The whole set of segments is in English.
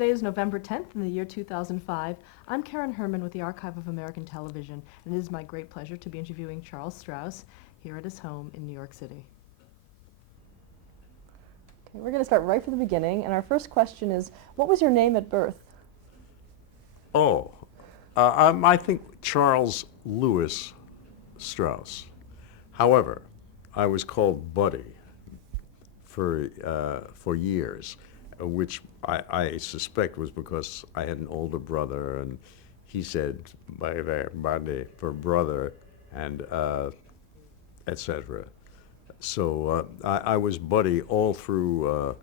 Today is November 10th in the year 2005. I'm Karen Herman with the Archive of American Television, and it is my great pleasure to be interviewing Charles Strouse here at his home in New York City. Okay, we're going to start right from the beginning, and our first question is, what was your name at birth? I think Charles Louis Strouse. However, I was called Buddy for years, which I suspect was because I had an older brother, and he said Buddy for brother, and etc. So I was Buddy all through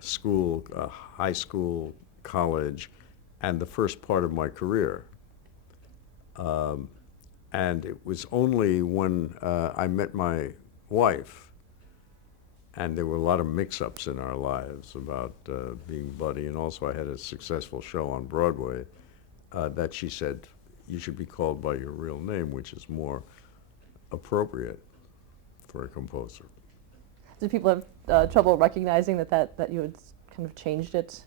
school, high school, college, and the first part of my career. And it was only when I met my wife, and there were a lot of mix-ups in our lives about being Buddy, and also I had a successful show on Broadway, that she said, you should be called by your real name, which is more appropriate for a composer. Did people have trouble recognizing that you had kind of changed it?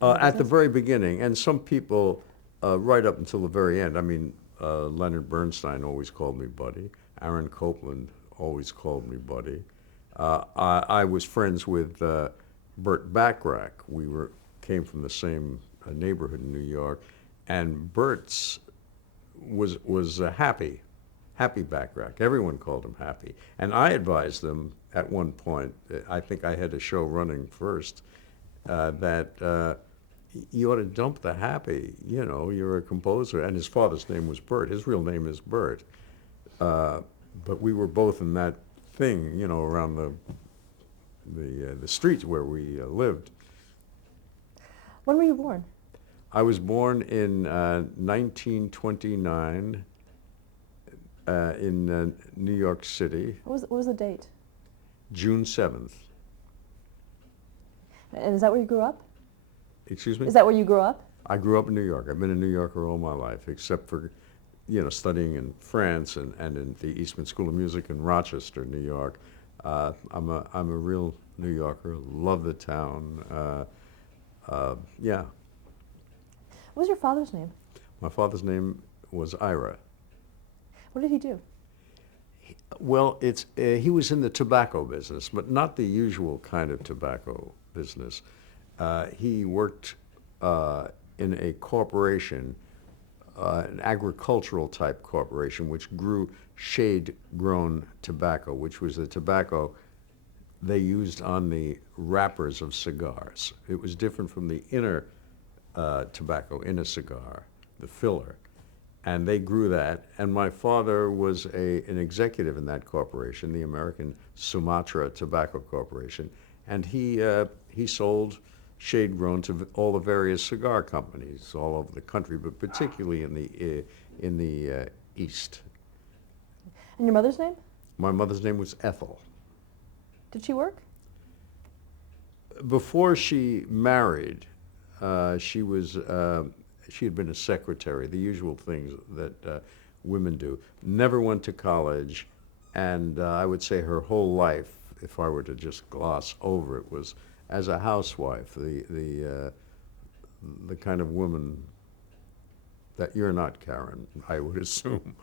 At the very beginning, and some people right up until the very end. I mean, Leonard Bernstein always called me Buddy. Aaron Copland always called me Buddy. I was friends with Burt Bacharach. We came from the same neighborhood in New York, and Burt's was Happy Bacharach. Everyone called him Happy, and I advised them at one point. I think I had a show running first. That you ought to dump the Happy. You know, you're a composer, and his father's name was Burt. His real name is Burt. But we were both in that thing, you know, around the streets where we lived. When were you born? I was born in 1929 in New York City. What was the date? June 7th. And is that where you grew up? Excuse me? Is that where you grew up? I grew up in New York. I've been a New Yorker all my life, except for, you know, studying in France and in the Eastman School of Music in Rochester, New York. I'm a real New Yorker. Love the town. Yeah. What was your father's name? My father's name was Ira. What did he do? Well, he was in the tobacco business, but not the usual kind of tobacco business. He worked in a corporation, an agricultural type corporation, which grew shade-grown tobacco, which was the tobacco they used on the wrappers of cigars. It was different from the inner tobacco in a cigar, the filler. And they grew that, and my father was an executive in that corporation, the American Sumatra Tobacco Corporation, and he sold shade-grown to all the various cigar companies all over the country, but particularly in the East. And your mother's name? My mother's name was Ethel. Did she work? Before she married, she had been a secretary, the usual things that women do. Never went to college, and I would say her whole life, if I were to just gloss over it, was as a housewife, the kind of woman that you're not, Karen, I would assume.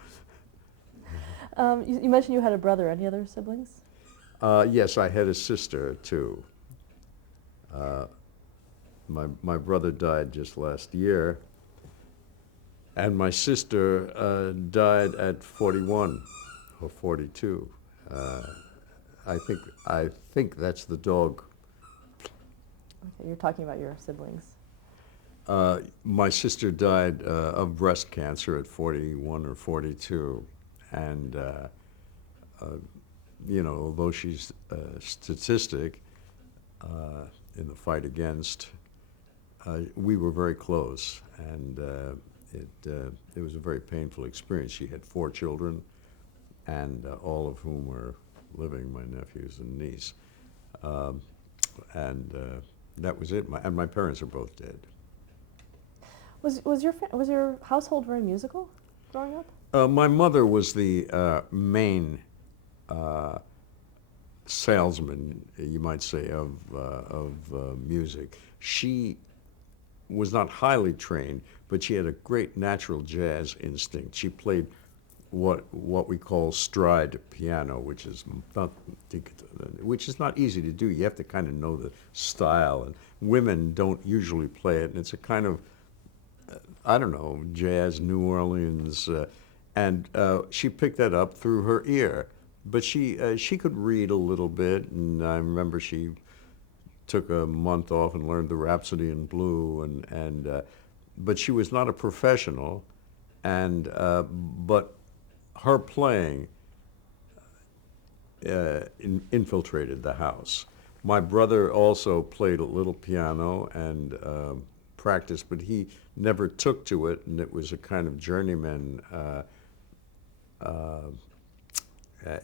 You mentioned you had a brother. Any other siblings? Yes, I had a sister, too. My brother died just last year, and my sister died at 41 or 42. I think that's the dog. Okay, you're talking about your siblings. My sister died of breast cancer at 41 or 42, and you know, although she's a statistic in the fight against, we were very close, and it was a very painful experience. She had 4 children, and all of whom were living, my nephews and niece, and that was it. And my parents are both dead. Was your household very musical growing up? My mother was the main salesman, you might say, of music. She was not highly trained, but she had a great natural jazz instinct. She played what we call stride piano, which is not easy to do. You have to kind of know the style, and women don't usually play it. And it's a kind of, I don't know, jazz, New Orleans, and she picked that up through her ear. But she could read a little bit, and I remember she took a month off and learned the Rhapsody in Blue, but she was not a professional, and but her playing infiltrated the house. My brother also played a little piano and practiced, but he never took to it, and it was a kind of journeyman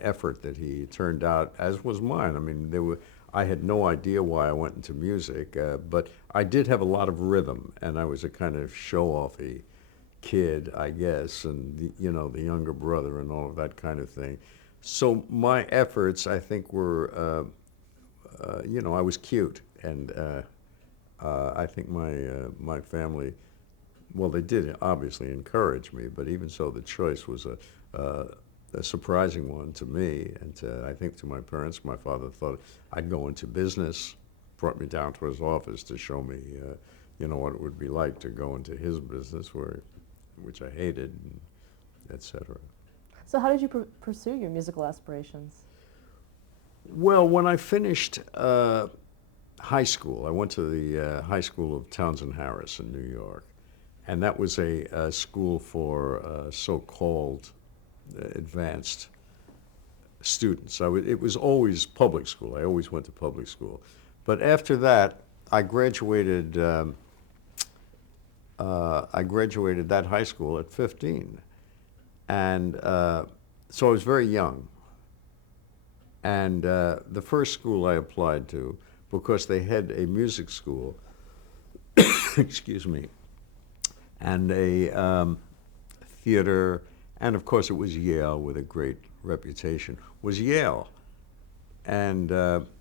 effort that he turned out, as was mine. I mean, I had no idea why I went into music, but I did have a lot of rhythm, and I was a kind of show-offy kid, I guess, and the younger brother and all of that kind of thing. So my efforts, I think, were, I was cute, and I think my family, well, they did obviously encourage me, but even so, the choice was a surprising one to me, and I think to my parents. My father thought I'd go into business, brought me down to his office to show me, what it would be like to go into his business, which I hated, etc. So how did you pursue your musical aspirations? Well, when I finished high school, I went to the High School of Townsend Harris in New York, and that was a school for so-called advanced students. It was always public school. I always went to public school. But after that, I graduated that high school at 15. And so I was very young. And the first school I applied to, because they had a music school, excuse me, and a theater, and of course it was Yale with a great reputation, was Yale. And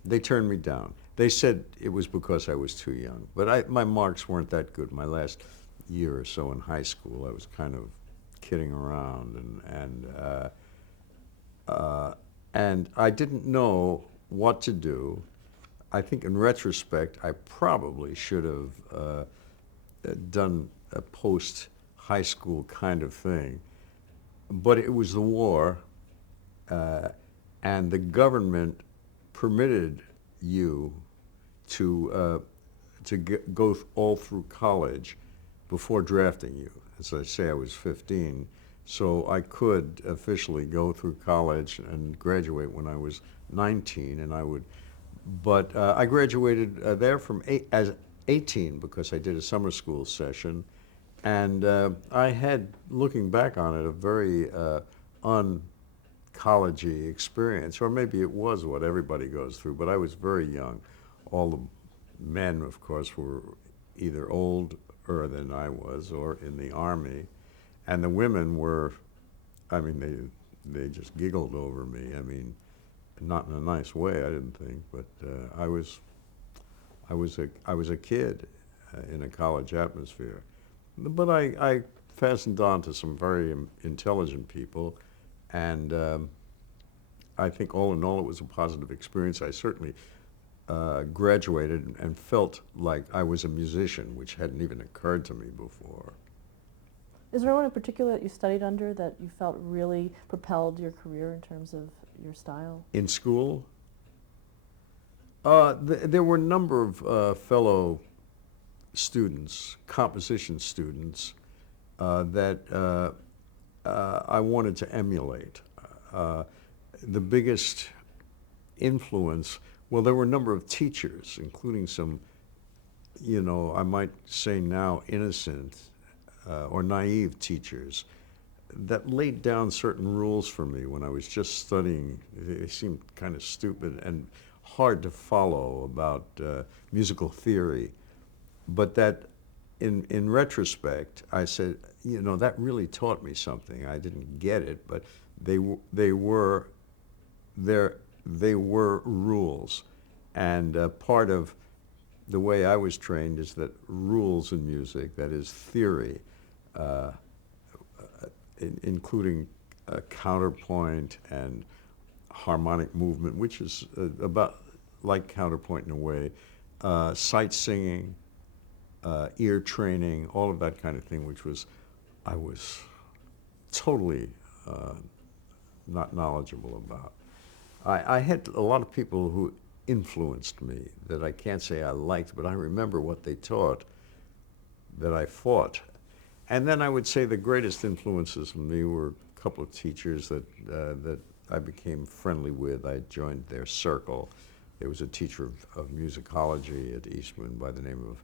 they turned me down. They said it was because I was too young. But my marks weren't that good. My last year or so in high school, I was kind of kidding around, and I didn't know what to do. I think in retrospect, I probably should have done a post-high school kind of thing. But it was the war, and the government permitted you to go all through college before drafting you. As I say, I was 15, so I could officially go through college and graduate when I was 19, but I graduated there as 18 because I did a summer school session, and I had, looking back on it, a very un-collegey experience, or maybe it was what everybody goes through, but I was very young. All the men, of course, were either older than I was or in the Army, and the women were, I mean, they just giggled over me. I mean, not in a nice way, I didn't think, but I was a kid in a college atmosphere. But I fastened on to some very intelligent people, and I think all in all it was a positive experience. I certainly graduated and felt like I was a musician, which hadn't even occurred to me before. Is there anyone in particular that you studied under that you felt really propelled your career in terms of your style? In school? There were a number of fellow students, composition students, that I wanted to emulate. The biggest influence, well, there were a number of teachers, including some, I might say now innocent or naive teachers that laid down certain rules for me when I was just studying. They seemed kind of stupid and hard to follow about musical theory. But that, in retrospect, I said, that really taught me something. I didn't get it, but they were rules, and part of the way I was trained is that rules in music, that is theory, uh, including counterpoint and harmonic movement, which is about like counterpoint in a way, sight singing, ear training, all of that kind of thing, which was, I was totally not knowledgeable about. I had a lot of people who influenced me that I can't say I liked, but I remember what they taught that I fought. And then I would say the greatest influences on me were a couple of teachers that I became friendly with. I joined their circle. There was a teacher of musicology at Eastman by the name of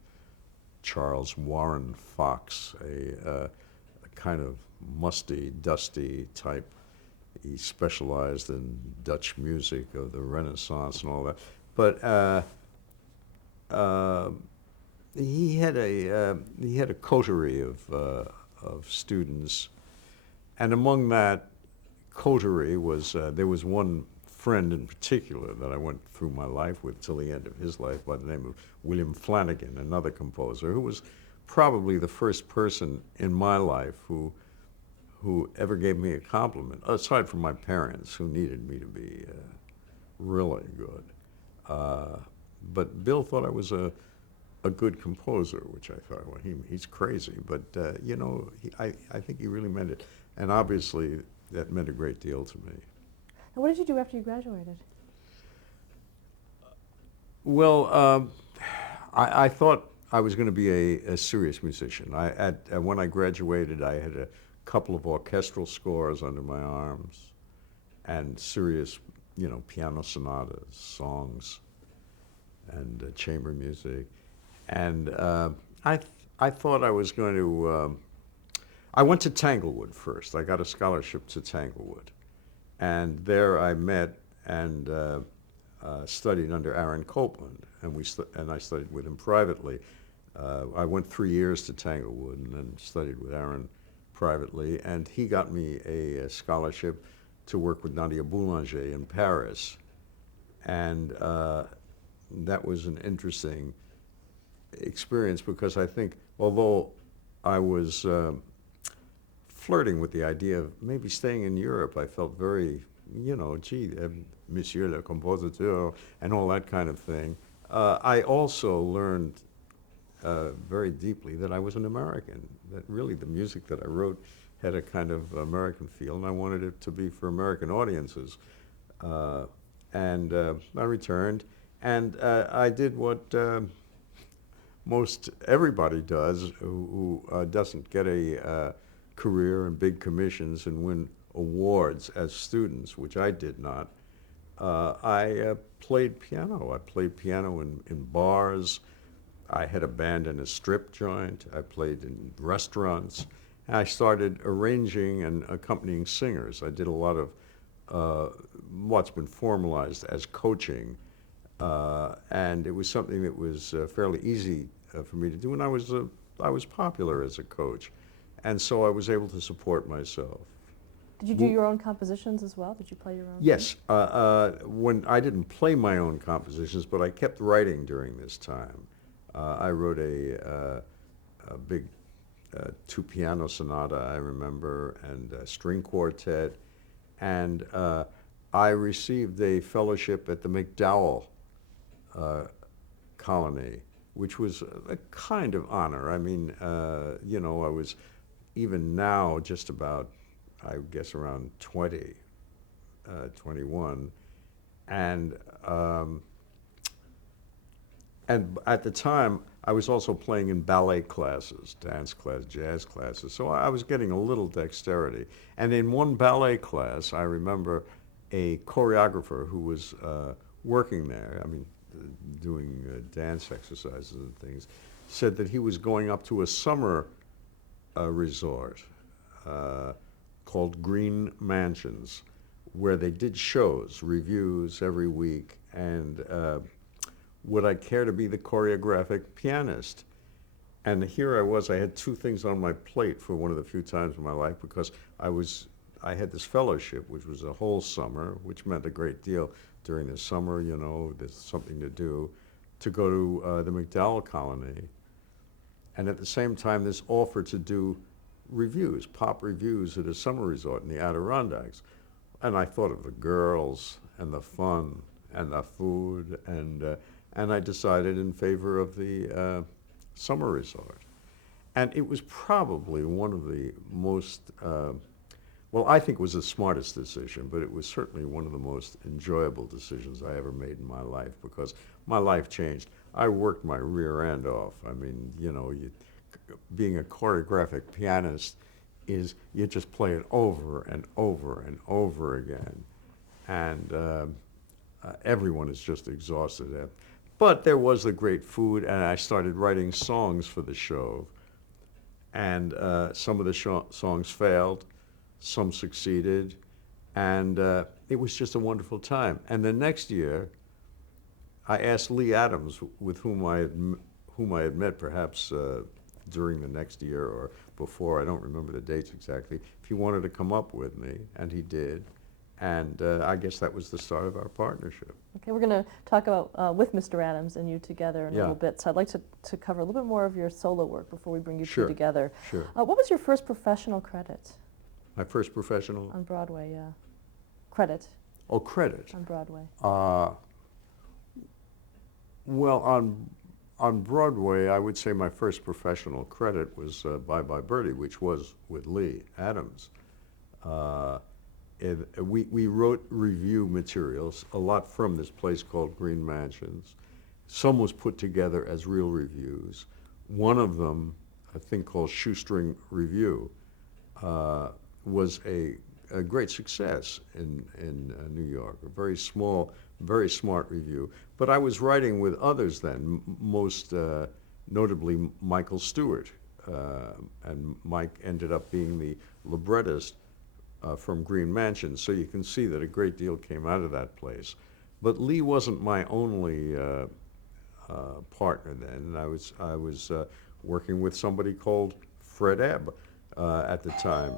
Charles Warren Fox, a kind of musty, dusty type. He specialized in Dutch music of the Renaissance and all that. But he had a coterie of students, and among that coterie was there was one friend in particular that I went through my life with till the end of his life by the name of William Flanagan, another composer who was probably the first person in my life who ever gave me a compliment, aside from my parents who needed me to be really good. But Bill thought I was a good composer, which I thought, well, he's crazy. But, I think he really meant it. And obviously, that meant a great deal to me. And what did you do after you graduated? Well, I thought I was going to be a serious musician. When I graduated, I had a couple of orchestral scores under my arms and serious, piano sonatas, songs, and chamber music. And I thought I was going to. I went to Tanglewood first. I got a scholarship to Tanglewood, and there I met and studied under Aaron Copland, and I studied with him privately. I went 3 years to Tanglewood and then studied with Aaron privately, and he got me a scholarship to work with Nadia Boulanger in Paris, and that was an interesting experience because I think although I was flirting with the idea of maybe staying in Europe, I felt very, Monsieur le Compositeur and all that kind of thing. I also learned very deeply that I was an American, that really the music that I wrote had a kind of American feel, and I wanted it to be for American audiences. And I returned, and I did what most everybody does who doesn't get a career and big commissions and win awards as students, which I did not. I played piano. I played piano in bars. I had a band in a strip joint. I played in restaurants. And I started arranging and accompanying singers. I did a lot of what's been formalized as coaching. And it was something that was fairly easy for me to do. And I was popular as a coach. And so I was able to support myself. Did you do your own compositions as well? Did you play your own? Yes. When I didn't play my own compositions, but I kept writing during this time. I wrote a big two-piano sonata, I remember, and a string quartet. And I received a fellowship at the MacDowell Colony, which was a kind of honor. I mean, I was even now just about, I guess, around 20, 21. And at the time, I was also playing in ballet classes, dance class, jazz classes. So I was getting a little dexterity. And in one ballet class, I remember a choreographer who was working there, doing dance exercises and things, said that he was going up to a summer resort called Green Mansions, where they did shows, reviews every week, and would I care to be the choreographic pianist? And here I had two things on my plate for one of the few times in my life, because I had this fellowship, which was a whole summer, which meant a great deal during the summer, there's something to do, to go to the McDowell Colony, and at the same time this offer to do reviews, pop reviews at a summer resort in the Adirondacks. And I thought of the girls and the fun and the food, and I decided in favor of the summer resort. And it was probably one of the most, well, I think it was the smartest decision, but it was certainly one of the most enjoyable decisions I ever made in my life, because my life changed. I worked my rear end off. I mean, you know, being a choreographic pianist is you just play it over and over and over again. And everyone is just exhausted. But there was the great food, and I started writing songs for the show. And some of the songs failed, some succeeded, and it was just a wonderful time. And the next year, I asked Lee Adams, with whom I had met perhaps during the next year or before, I don't remember the dates exactly, if he wanted to come up with me, and he did. And I guess that was the start of our partnership. Okay, we're going to talk about with Mr. Adams and you together in a Yeah. little bit. So I'd like to cover a little bit more of your solo work before we bring you Sure. two together. Sure. What was your first professional credit My first professional? on Broadway? Credit Oh, credit. on Broadway. Well, on Broadway, I would say my first professional credit was Bye Bye Birdie, which was with Lee Adams. We wrote review materials, a lot from this place called Green Mansions. Some was put together as real reviews. One of them, a thing called Shoestring Review, was a great success in New York, a very small, very smart review. But I was writing with others then, most notably Michael Stewart. And Mike ended up being the librettist from Green Mansions, so you can see that a great deal came out of that place. But Lee wasn't my only partner then. I was working with somebody called Fred Ebb at the time.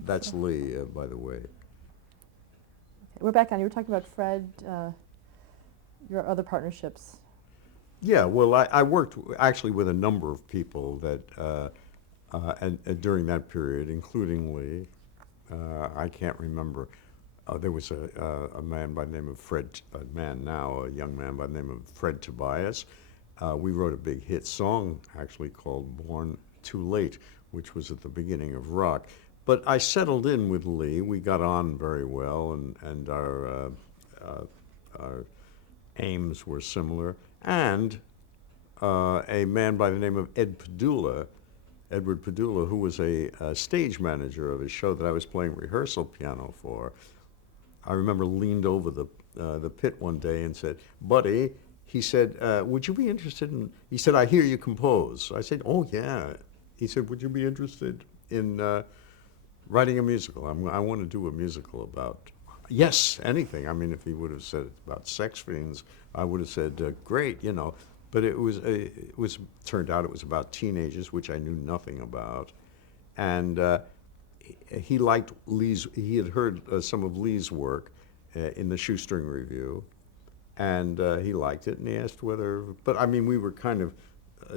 That's Lee, by the way. Okay, we're back on. You were talking about Fred, your other partnerships. Yeah, well, I worked actually with a number of people that, and during that period, including Lee. I can't remember. There was a man by the name of Fred, a young man by the name of Fred Tobias. We wrote a big hit song, actually, called Born Too Late, which was at the beginning of rock. But I settled in with Lee. We got on very well, and our aims were similar. And a man by the name of Edward Padula, who was a stage manager of a show that I was playing rehearsal piano for, I remember leaned over the pit one day and said, "Buddy," he said, "would you be interested in," he said, "I hear you compose." I said, "Oh, yeah." He said, "Would you be interested in writing a musical? I want to do a musical about," yes, anything. I mean, if he would have said about sex fiends, I would have said, great, you know. But it was turned out it was about teenagers, which I knew nothing about. And he liked he had heard some of Lee's work in the Shoestring Review, and he liked it, and he asked whether, but I mean, we were kind of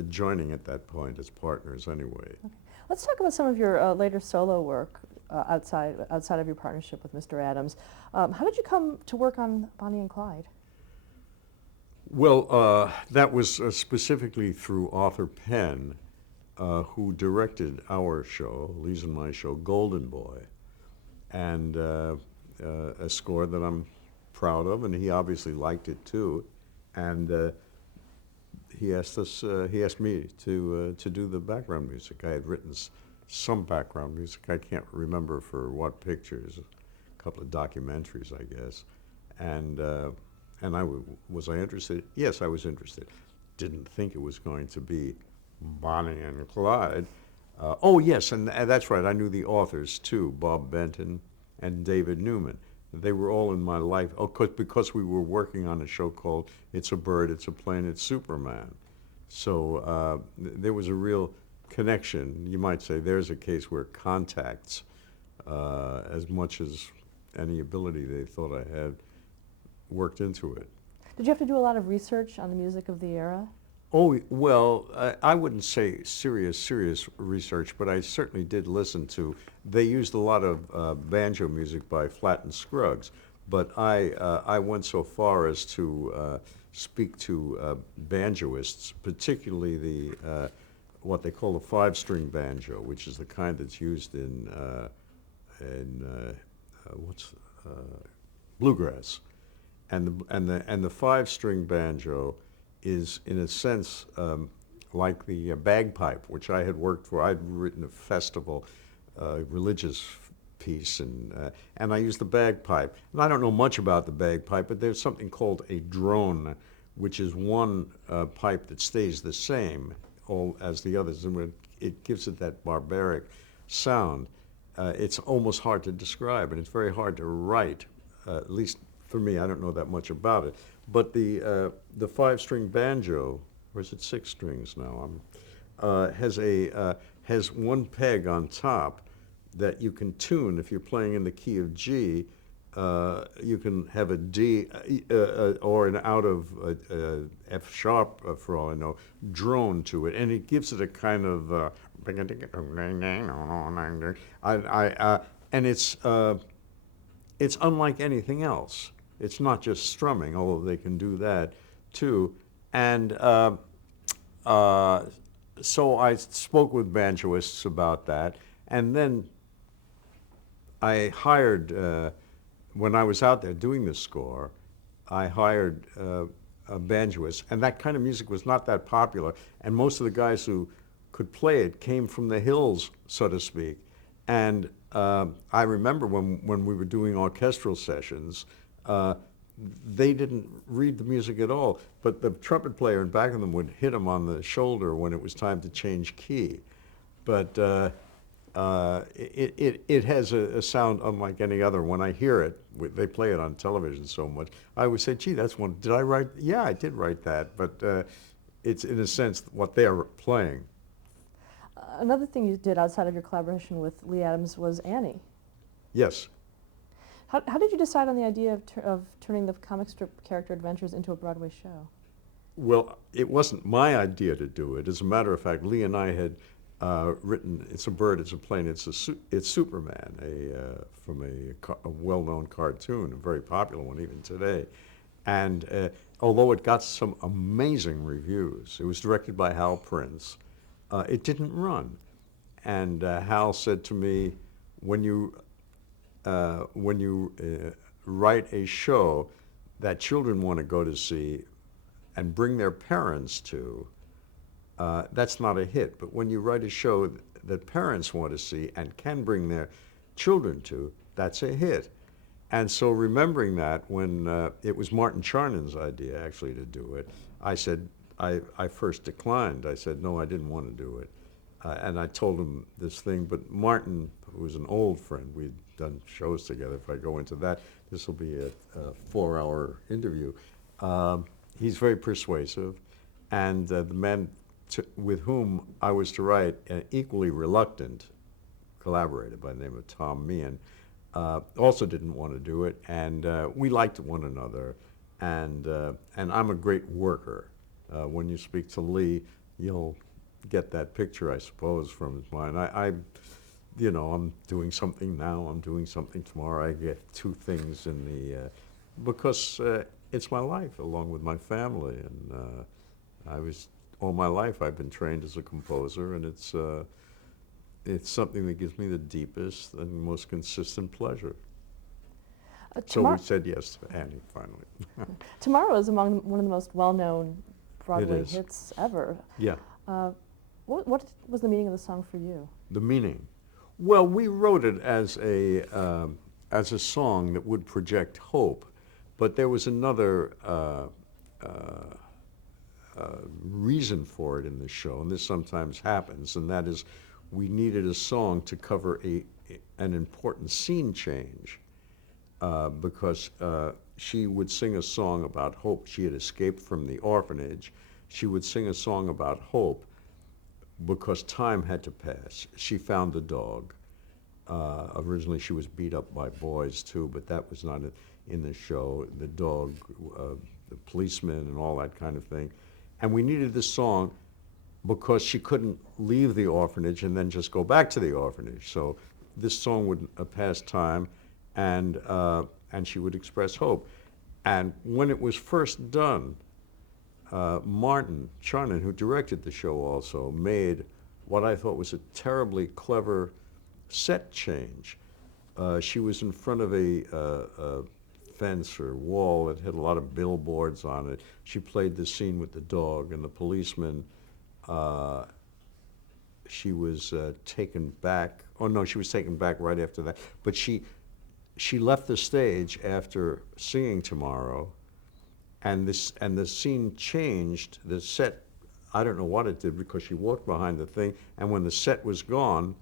joining at that point as partners anyway. Okay. Let's talk about some of your later solo work outside of your partnership with Mr. Adams. How did you come to work on Bonnie and Clyde? Well, that was specifically through Arthur Penn, who directed our show, Lee's and my show, Golden Boy, and a score that I'm proud of, and he obviously liked it too. And he asked me to do the background music. I had written some background music. I can't remember for what pictures, a couple of documentaries, I guess, and was I interested? Yes, I was interested. Didn't think it was going to be Bonnie and Clyde. Oh, yes, and that's right. I knew the authors, too, Bob Benton and David Newman. They were all in my life, because we were working on a show called It's a Bird, It's a Plane, It's Superman. So there was a real connection. You might say there's a case where contacts, as much as any ability they thought I had, worked into it. Did you have to do a lot of research on the music of the era? Oh, well, I wouldn't say serious research, but I certainly did listen to. They used a lot of banjo music by Flatt and Scruggs, but I went so far as to speak to banjoists, particularly the what they call the five-string banjo, which is the kind that's used in what's bluegrass, and the five-string banjo is in a sense like the bagpipe, which I had worked for. I'd written a festival, religious piece, and I used the bagpipe. And I don't know much about the bagpipe, but there's something called a drone, which is one pipe that stays the same all as the others, and it gives it that barbaric sound. It's almost hard to describe, and it's very hard to write, at least for me. I don't know that much about it. But the five-string banjo, or is it six strings now? Has one peg on top that you can tune if you're playing in the key of G. You can have a D or an out of F sharp, for all I know, drone to it, and it gives it a kind of and it's unlike anything else. It's not just strumming, although they can do that too. And so I spoke with banjoists about that, and then I hired, when I was out there doing the score, I hired a banjoist, and that kind of music was not that popular, and most of the guys who could play it came from the hills, so to speak. And I remember when we were doing orchestral sessions, they didn't read the music at all, but the trumpet player in back of them would hit them on the shoulder when it was time to change key. But it has a sound unlike any other. When I hear it, they play it on television so much, I would say, gee, that's one, did I write? Yeah, I did write that, but it's in a sense what they're playing. Another thing you did outside of your collaboration with Lee Adams was Annie. Yes. How did you decide on the idea of turning the comic strip character adventures into a Broadway show? Well, it wasn't my idea to do it. As a matter of fact, Lee and I had written "It's a Bird, It's a Plane, It's Superman," from a well-known cartoon, a very popular one even today. And although it got some amazing reviews, it was directed by Hal Prince. It didn't run, and Hal said to me, when you write a show that children want to go to see and bring their parents to, that's not a hit. But when you write a show that parents want to see and can bring their children to, that's a hit. And so remembering that, when it was Martin Charnin's idea actually to do it, I said, I first declined. I said, no, I didn't want to do it. And I told him this thing, but Martin, who was an old friend, we'd done shows together. If I go into that, this will be a 4-hour interview. He's very persuasive, and the man with whom I was to write, an equally reluctant collaborator by the name of Tom Meehan, also didn't want to do it, and we liked one another, and I'm a great worker. When you speak to Lee, you'll get that picture, I suppose, from his mind. I'm doing something now, I'm doing something tomorrow. I get two things in the, because it's my life along with my family, and all my life I've been trained as a composer, and it's something that gives me the deepest and most consistent pleasure. So we said yes to Annie, finally. Tomorrow is among one of the most well-known Broadway is. hits ever. Yeah. What was the meaning of the song for you? The meaning? Well, we wrote it as a song that would project hope, but there was another reason for it in the show, and this sometimes happens, and that is we needed a song to cover an important scene change, because she would sing a song about hope. She had escaped from the orphanage. She would sing a song about hope because time had to pass. She found the dog. Originally she was beat up by boys too, but that was not in the show. The dog the policeman and all that kind of thing. And we needed this song because she couldn't leave the orphanage and then just go back to the orphanage. So this song would pass time, and she would express hope. And when it was first done, Martin Charnin, who directed the show also, made what I thought was a terribly clever set change. She was in front of a fence or wall that had a lot of billboards on it. She played the scene with the dog and the policeman. She was taken back. Oh no, she was taken back right after that. But she left the stage after singing Tomorrow, and the scene changed. The set, I don't know what it did, because she walked behind the thing, and when the set was gone,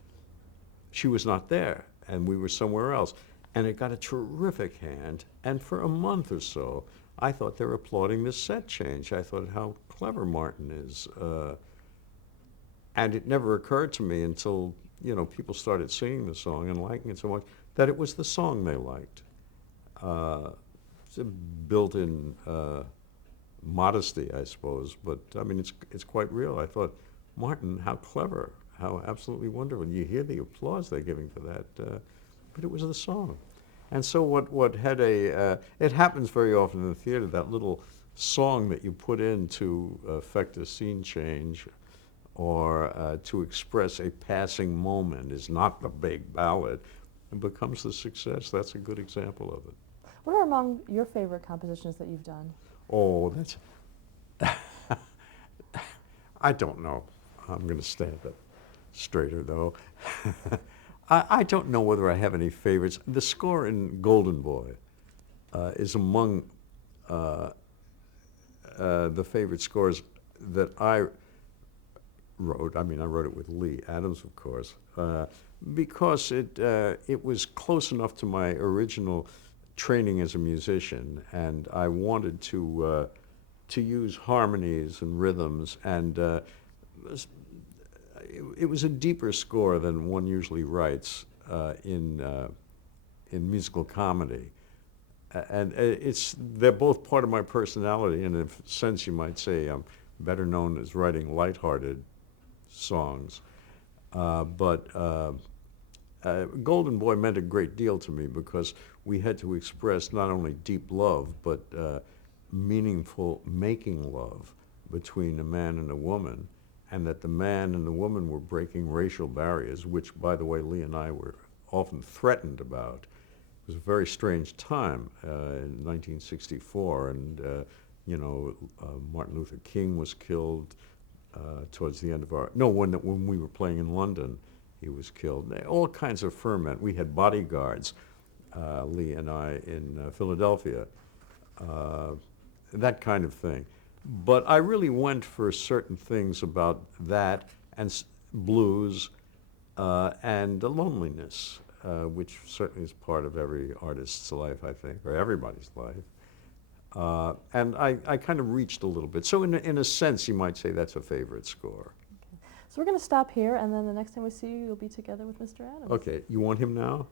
she was not there, and we were somewhere else. And it got a terrific hand, and for a month or so, I thought they were applauding this set change. I thought how clever Martin is. And it never occurred to me until, people started singing the song and liking it so much, that it was the song they liked. It's a built-in modesty, I suppose, but I mean, it's quite real. I thought, Martin, how clever, how absolutely wonderful. You hear the applause they're giving for that, but it was the song. And so what had it happens very often in the theater, that little song that you put in to affect a scene change or to express a passing moment is not the big ballad. It becomes the success. That's a good example of it. What are among your favorite compositions that you've done? Oh, that's... I don't know. I'm going to stand up straighter, though. I don't know whether I have any favorites. The score in Golden Boy is among the favorite scores that I wrote. I mean, I wrote it with Lee Adams, of course, because it was close enough to my original training as a musician, and I wanted to use harmonies and rhythms, and it was a deeper score than one usually writes in musical comedy. And they're both part of my personality, and in a sense you might say I'm better known as writing lighthearted songs. But Golden Boy meant a great deal to me because we had to express not only deep love, but meaningful making love between a man and a woman, and that the man and the woman were breaking racial barriers, which, by the way, Lee and I were often threatened about. It was a very strange time in 1964, and Martin Luther King was killed towards the end of when we were playing in London, he was killed. All kinds of ferment. We had bodyguards, Lee and I, in Philadelphia, that kind of thing. But I really went for certain things about that, and blues, and the loneliness, which certainly is part of every artist's life, I think, or everybody's life. And I kind of reached a little bit. So in a sense, you might say that's a favorite score. Okay. So we're going to stop here, and then the next time we see you, you'll be together with Mr. Adams. Okay, you want him now?